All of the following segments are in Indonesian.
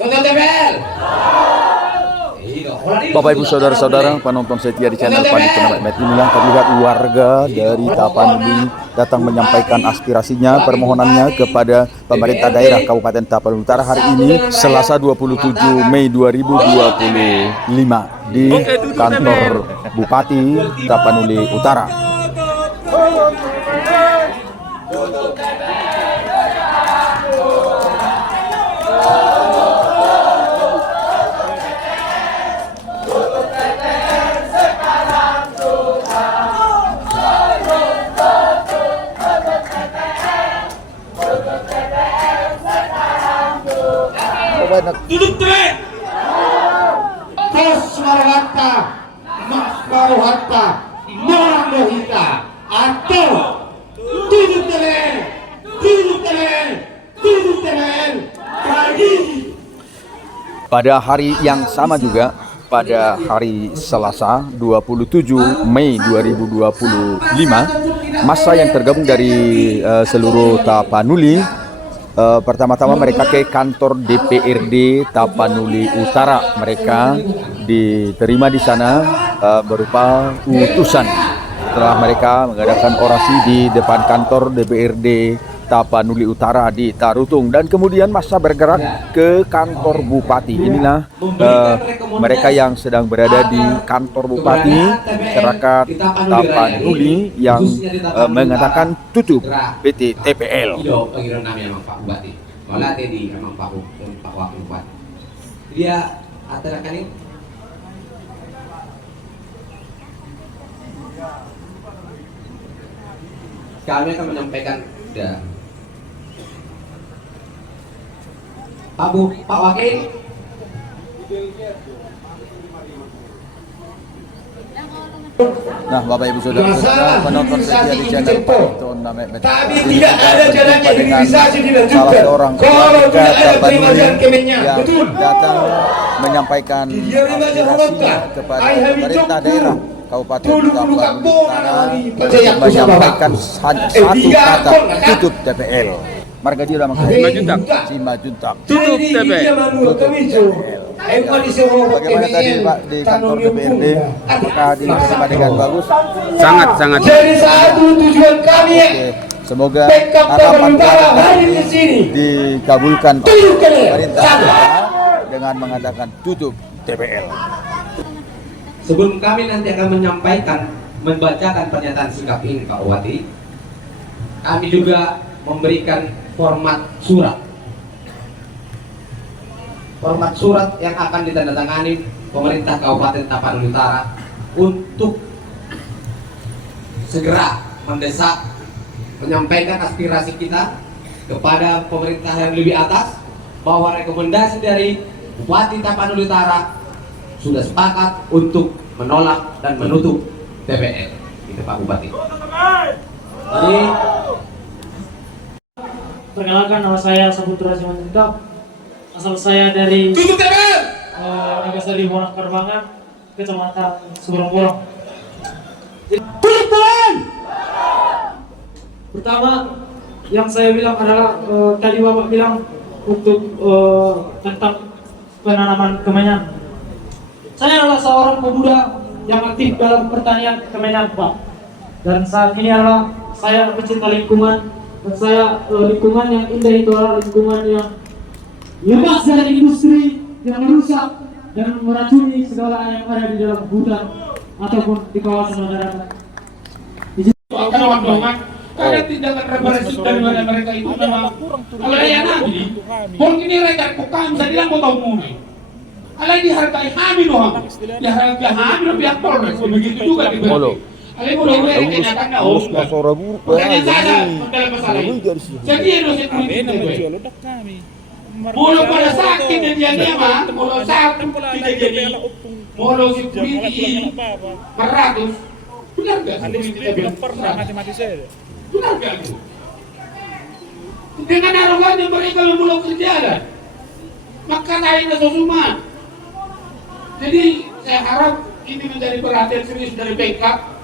Untuk TPL. Bapak Ibu saudara-saudara penonton setia di channel Panitia Met inilah terlihat warga dari Tapanuli datang menyampaikan aspirasinya, permohonannya kepada pemerintah daerah Kabupaten Tapanuli Utara hari ini Selasa 27 Mei 2025 di kantor Bupati Tapanuli Utara. Tutup TPL. Terus Maruharta, Mas Maruharta, Morandohita, atau tutup TPL, tutup TPL, tutup TPL. Pada hari yang sama juga, pada hari Selasa 27 Mei 2025, massa yang tergabung dari seluruh Tapanuli pertama-tama mereka ke kantor DPRD Tapanuli Utara. Mereka diterima di sana berupa utusan. Setelah mereka mengadakan orasi di depan kantor DPRD Tapanuli Utara di Tarutung, dan kemudian massa bergerak ke kantor Bupati. Inilah mereka yang sedang berada di kantor Bupati, masyarakat Tapanuli yang mengatakan tutup PT TPL. Dia antara kali kami akan menyampaikan Pak Wakil. Nah, Bapak Ibu Saudara penonton setia di channel Panitia, tapi tidak ada jalannya hilirisasi dilanjutkan. salah seorang Kalau tidak ada Tapanuli permajaan Kemennya, yang betul. datang menyampaikan aspirasinya kepada pemerintah daerah Kabupaten Tapanuli Utara untuk menyampaikan satu kata, tutup TPL. Marga dia udah Simajuntak. Tutup TPL. Bagaimana tadi Pak di kantor DPRD? Apakah diterima dengan bagus? Sangat. Jadi satu tujuan kami. Oke. Semoga harapan kami dikabulkan oleh pemerintah dengan mengadakan tutup TPL. Sebelum kami nanti akan membacakan pernyataan sikap ini Pak Wati, kami juga memberikan format surat yang akan ditandatangani pemerintah Kabupaten Tapanuli Utara untuk segera mendesak menyampaikan aspirasi kita kepada pemerintah yang lebih atas bahwa rekomendasi dari Bupati Tapanuli Utara sudah sepakat untuk menolak dan menutup TPL. Itu Pak Bupati. Jadi perkenalkan, nama saya Saputra Simanjuntak. Asal saya dari Nagasari Bonang Kerbangan, Kecamatan Subrang-Borong. Pertama yang saya bilang adalah tadi Bapak bilang untuk tentang penanaman kemenyan. Saya adalah seorang pemuda yang aktif dalam pertanian kemenyan, Pak. Dan saat ini adalah saya pecinta lingkungan. Dan saya lingkungan yang indah itu adalah lingkungan yang lepas dari industri yang merusak dan meracuni segala yang ada di dalam hutan ataupun di kawasan masyarakat. Ada tindakan represif dari mereka itu memang kalau yang nabi, pun ini mereka bukan bisa bilang mau tahu mulai. Kalau dihargai hamil doang, dihargai hamil pihak Polres, begitu juga di Bali. Kalau mau mereka kenyataan Harus kasora buruk makanya saya dalam masalah ini. Jadi itu security mulu pada sakit dan dia mah, mulu sakit tidak jadi, mulu security beratus, benar nggak? Tidak pernah mati-mati saya. Benar nggak? Dengan arogannya mereka memulai kerjaan, maka lainnya semua. Jadi saya harap ini menjadi perhatian serius dari backup.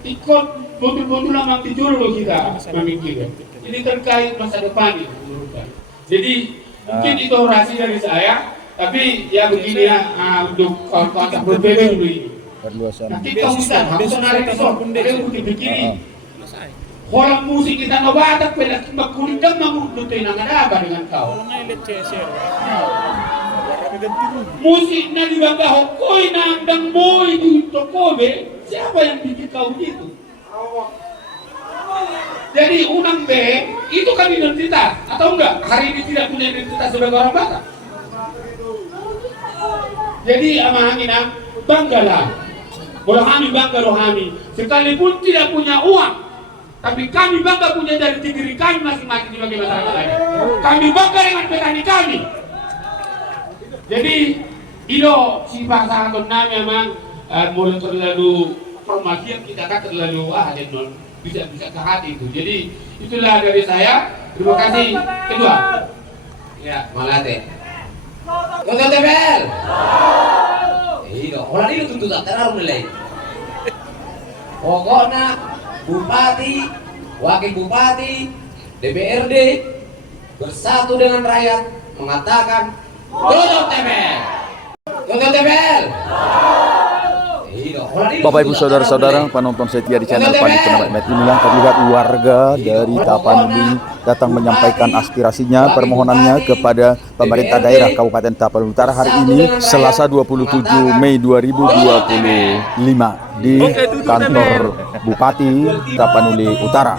Ikut betul-betul memang dijuru kita memikirkan. Ini terkait masa depan ini menurut saya. Jadi Mungkin itu orasi dari saya, tapi ya begini ya, untuk kawan-kawan berbeda dulu ini. Nanti kamusan, harus narik sol, dia putih begini. Orang musik kita ngebatak, pedas kulit dan mengututin yang ada apa dengan kau? Musik na dibangga hokoi nang boy di Tokobe, siapa yang bikin kau gitu? Jadi unang B itu kan identitas atau enggak? Hari ini tidak punya identitas sebagai orang Batak. Jadi amahangina banggalah. Bola kami bangga loh kami. Sekalipun tidak punya uang, tapi kami bangga punya dari diri kami masing-masing sebagai masyarakat lain. Kami bangga dengan petani kami. Jadi itu sifat sangat nami memang mulai terlalu formal kita kan terlalu non bisa ke hati itu. Jadi itulah dari saya. Terima kasih. Kedua, ya Malate. Kota Tebel. Iya, orang itu tentu tak terlalu nilai. Pokoknya Bupati, Wakil Bupati, DPRD bersatu dengan rakyat mengatakan Kota Tebel. Kota Tebel. Bapak Ibu saudara-saudara penonton setia di channel Pandi Penamat inilah terlihat warga dari Tapanuli datang menyampaikan aspirasinya, permohonannya kepada pemerintah daerah Kabupaten Tapanuli Utara hari ini Selasa 27 Mei 2025 di kantor Bupati Tapanuli Utara.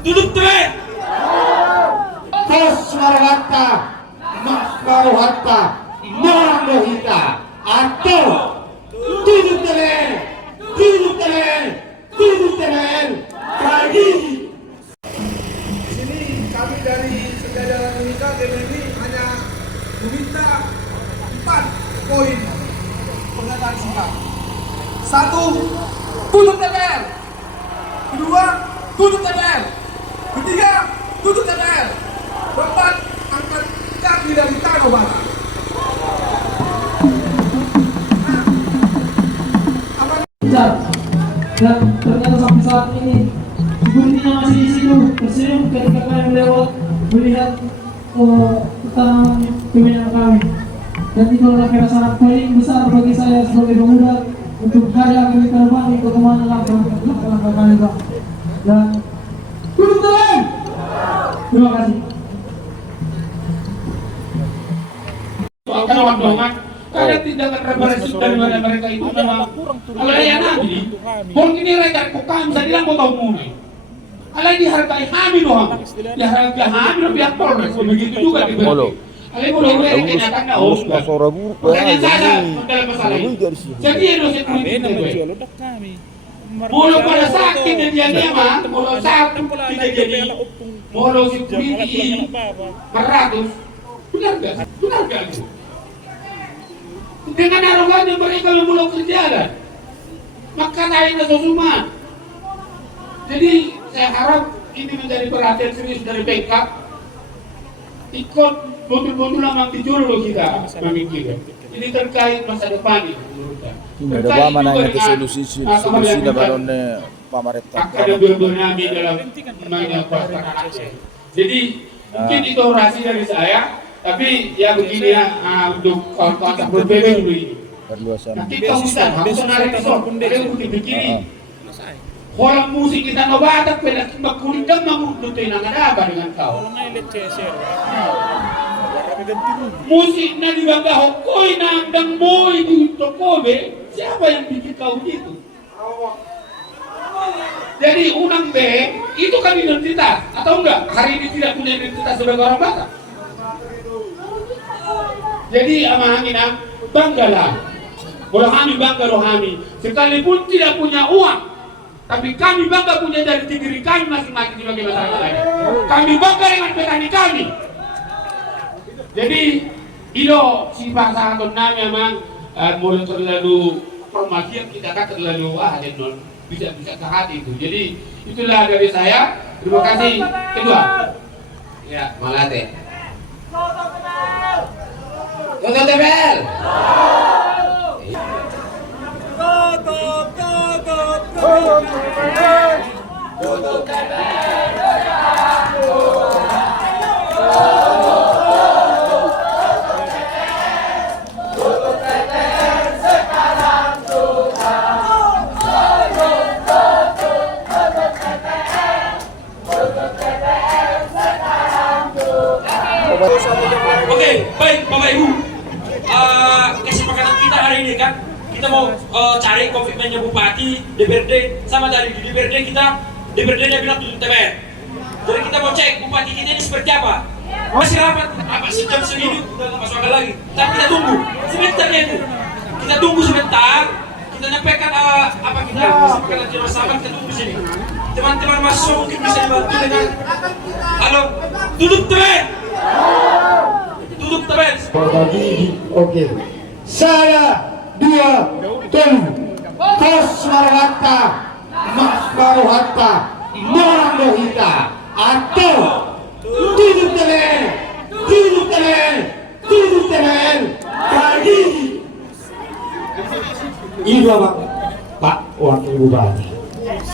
Duduk teh. Terus marwata, marwata, marwahita, atau duduk teh, duduk teh, duduk teh. Pagi. Di sini kami dari Sejajaran Unika DMI hanya meminta 4 poin pernyataan sikap. 1. Tutup TPR. 2. Tutup TPR. 3. Tutup TPR. 4. Angkat kaki dari Tanah Batak. Dan ternyata sampai saat ini sepertinya masih di situ tersenyum ketika kami lewat melihat tanaman kemenyan kami. Dan itu adalah perasaan paling besar bagi saya sebagai pemuda untuk hari akan kita berbanding ke kemana langkah kami Pak. Dan tutup tangan. Terima kasih. Karena tindakan represif daripada mereka itu memang alayan nabi. Kalau ini mereka kukam bisa bilang kau tahu mulai. Alay dihargai kami doang. Dihargai kami dan pihak Polres. Begitu juga di Bali. Alay boleh mereka kenyataan na oh. Makanya sana dalam masalah ini. Jadi itu security itu. Mulu pada sakit dan dia mah, mulu sakit tidak jadi. Mulu security 400. Benar gak? Dengan arogannya mereka memulai kerjaan, maka naik semua. Jadi saya harap ini menjadi perhatian serius dari Pemkab. Ikut betul-betul memang dijuru kita memikirkan. Ini terkait masa depan ini menurut saya. Ada mana yang solusi dalam pemerintah. Ada dua-duanya dalam menyampaikan. Jadi mungkin itu orasi dari saya. Tapi ya begini ya, untuk kawan-kawan berbeda dulu ini. Nanti kamusan, harus narik sol, dia putih begini. Orang musik kita ngebatak, pedas kulit dan mengututin yang ada apa dengan kau? Musik na dibangga hokoi nang boy di Tokobe, siapa yang bikin kau gitu? Jadi unang B itu kan identitas atau enggak? Hari ini tidak punya identitas sebagai orang Batak. Jadi amahangina banggalah. Bola kami bangga loh kami. Sekalipun tidak punya uang, tapi kami bangga punya dari diri kami masing-masing sebagai masyarakat lain. Kami bangga dengan petani kami. Jadi itu sifat sangat nami memang mulai terlalu formal kita kan terlalu non bisa ke hati itu. Jadi itulah dari saya. Terima kasih. Kedua, ya Malate. Toto Tebel. Oke, baik Bapak Ibu. Kesepakatan kita hari ini kan, kita mau cari komitmennya Bupati, DPRD, sama dari di DPRD-nya bilang tutup TPR. Jadi kita mau cek Bupati kita ini seperti apa. Masih rapat, apa sejam segini udah nggak masuk akal lagi. Tapi kita tunggu sebentar itu. Kita tunggu sebentar. Kita nyampaikan apa kita kesepakatan di masyarakat. Kita tunggu sini. Teman-teman mahasiswa mungkin bisa dibantu dengan halo, tutup TPR. Tutup TPR. Oke. Saya dua telu Kos Marohatta Mas Marohatta Morang Lohita atau tutup TPR, tutup TPR, tutup TPR bagi ini Pak Wakil Bupati.